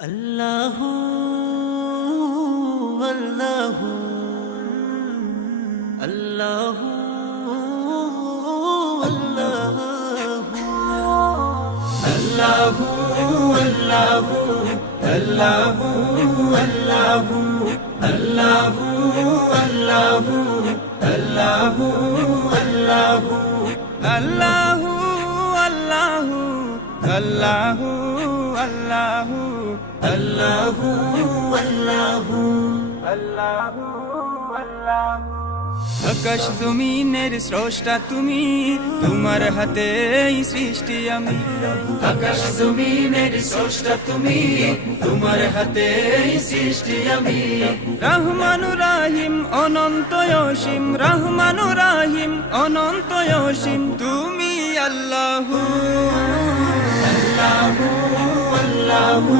আল্লাহু আল্লাহু আল্লাহু আল্লাহু আল্লাহু আল্লাহু আল্লাহু আল্লাহু আল্লাহু আল্লাহু আল্লাহু আল্লাহু আল্লাহু আল্লাহু আল্লাহু আল্লাহু আল্লাহু আল্লাহু আল্লাহু আকাশ জমিনের স্রষ্টা তুমি, তোমার হাতেই সৃষ্টি আমি। আকাশ জমিনের স্রষ্টা তুমি, তোমার হাতেই সৃষ্টি আমি। রহমানুর রাহিম অনন্ত অসীম, রহমানুর রাহিম অনন্ত অসীম, তুমি আল্লাহু আল্লাহু আল্লাহু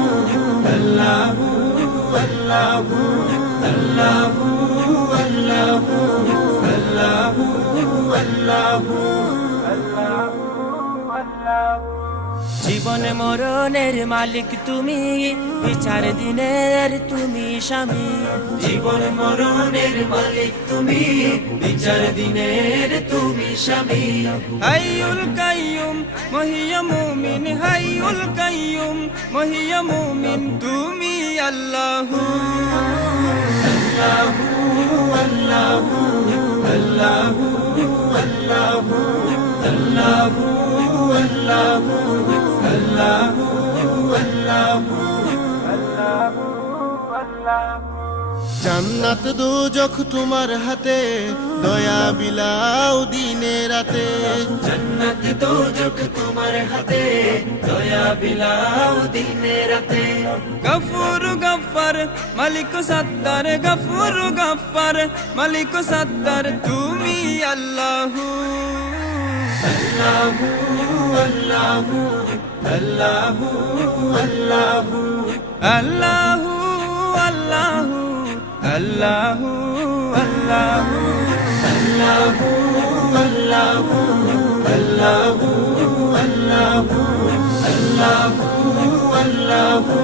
আল্লাহু আল্লাহু আল্লাহু আল্লাহু আল্লাহু আল্লাহু আল্লাহু। জীবন মরণের মালিক তুমি, বিচার দিনের তুমি স্বামী। জীবন মরণের মালিক তুমি, বিচার দিনের তুমি স্বামী। হাইয়ুল কাইয়ুম মহিয়া মুমিন, হাইয়ুল কাইয়ুম মহিয়া মুমিন, তুমি আল্লাহু আল্লাহু আল্লাহু আল্লাহু আল্লাহু আল্লাহু আল্লাহু আল্লাহু আল্লাহু আল্লাহু। জান্নাত দোজখ তোমার হাতে, দয়া বিলাও দিনে রাতে। জান্নাত দোজখ তোমার হাতে, দয়া বিলাও দিনে রাতে। গফুর গফ্ফার মালিক সত্তার, গফুর গফ্ফার মালিক সত্তার, তুমি আল্লাহু আল্লাহু আল্লাহু আল্লাহু আল্লাহু আল্লাহু আল্লাহু আল্লাহু আল্লাহু আল্লাহু আল্লাহু আল্লাহু আল্লাহু আল্লাহু আল্লাহু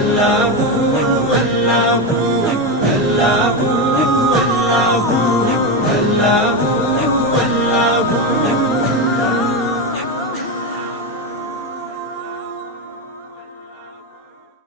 আল্লাহু আল্লাহু আল্লাহু